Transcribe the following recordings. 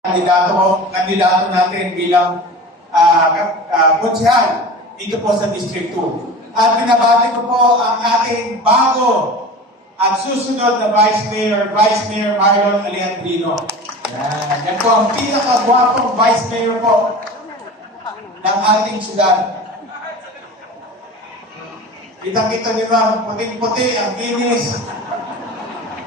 kandidato, kandidato natin bilang uh, uh, konsehal dito po sa District 2. At binabati ko po ang ating bago at susunod na Vice Mayor, Vice Mayor Marlon Alejandrino. Yan, yan po ang pinakagwapong Vice Mayor po ng ating syudad. Kitang-kita niyo ba, puting-puti, ang kinis.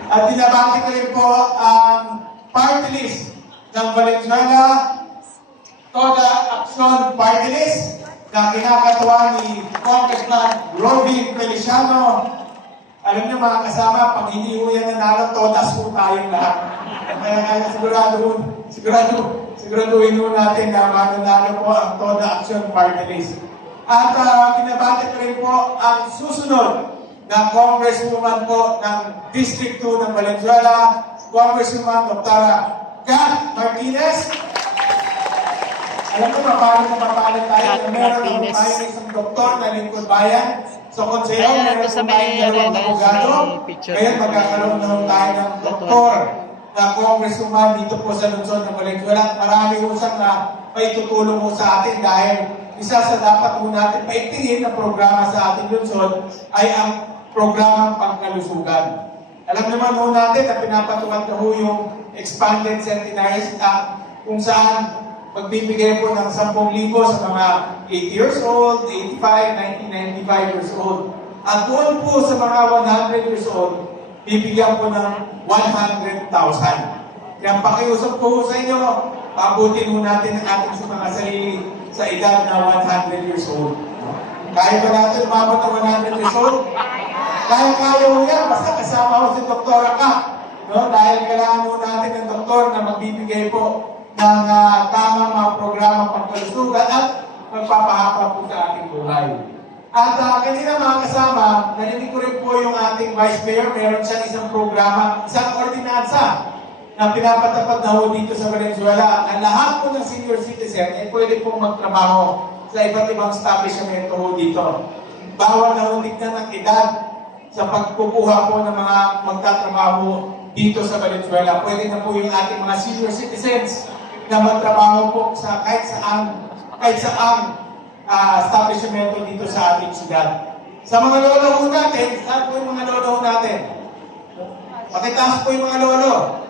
At binabati ko rin po ang party list ng Valenzuela Toda Action Party List na kinakatawa ni Congressman Robin Feliciano. Alam niyo mga kasama, pag hindi ho yan nanalo, todas po tayong lahat. Kaya kaya sigurado, sigurado, siguraduhin ho natin na mananalo po ang Toda Action Party List. At uh, binabati ko rin po ang susunod na Congresswoman po ng District 2 ng Valenzuela, Congresswoman Dr. Kat Martinez. Alam mo ba paano paano tayo na meron Martinez. tayo isang doktor na lingkod bayan. So kung sa'yo, Ayan, meron sa may, dalawang abogado. Ngayon magkakaroon na tayo ng doktor na congresswoman dito po sa lungsod ng Valenzuela. Marami ho siyang na may tutulong ho sa atin dahil isa sa dapat po natin paigtingin na programa sa ating lungsod ay ang programang pangkalusugan. Alam naman ho natin na pinapatuwad na ho yung Expanded Centenaries Act kung saan magbibigay po ng 10,000 sa mga 80 years old, 85, 90, 95 years old. At doon po sa mga 100 years old, bibigyan po ng 100,000. Kaya pakiusap ho sa inyo, pabutin mo natin ang ating sa mga sarili sa edad na 100 years old. Kaya ba natin umabot ng 100 years old? Kaya-kaya mo yan, basta kasama ko si Doktora ka. No? Dahil kailangan mo natin ng doktor na magbibigay po ng ah, tamang mga programa pangkalusugan at magpapahapa po sa ating buhay. At uh, kanina mga kasama, narinig ko rin po yung ating Vice Mayor, meron siyang isang programa, isang ordinansa na pinapatapat na ho dito sa Valenzuela. Ang lahat po ng senior citizen ay pwede pong magtrabaho sa iba't ibang establishment ho dito. Bawal na ho tignan ng edad sa pagkukuha po ng mga magtatrabaho dito sa Valenzuela. Pwede na po yung ating mga senior citizens na magtrabaho po sa kahit saan, kahit saan ah, establishmento dito sa ating syudad. Sa mga lolo natin, saan po yung mga lolo natin? Pakitaas po yung mga lolo.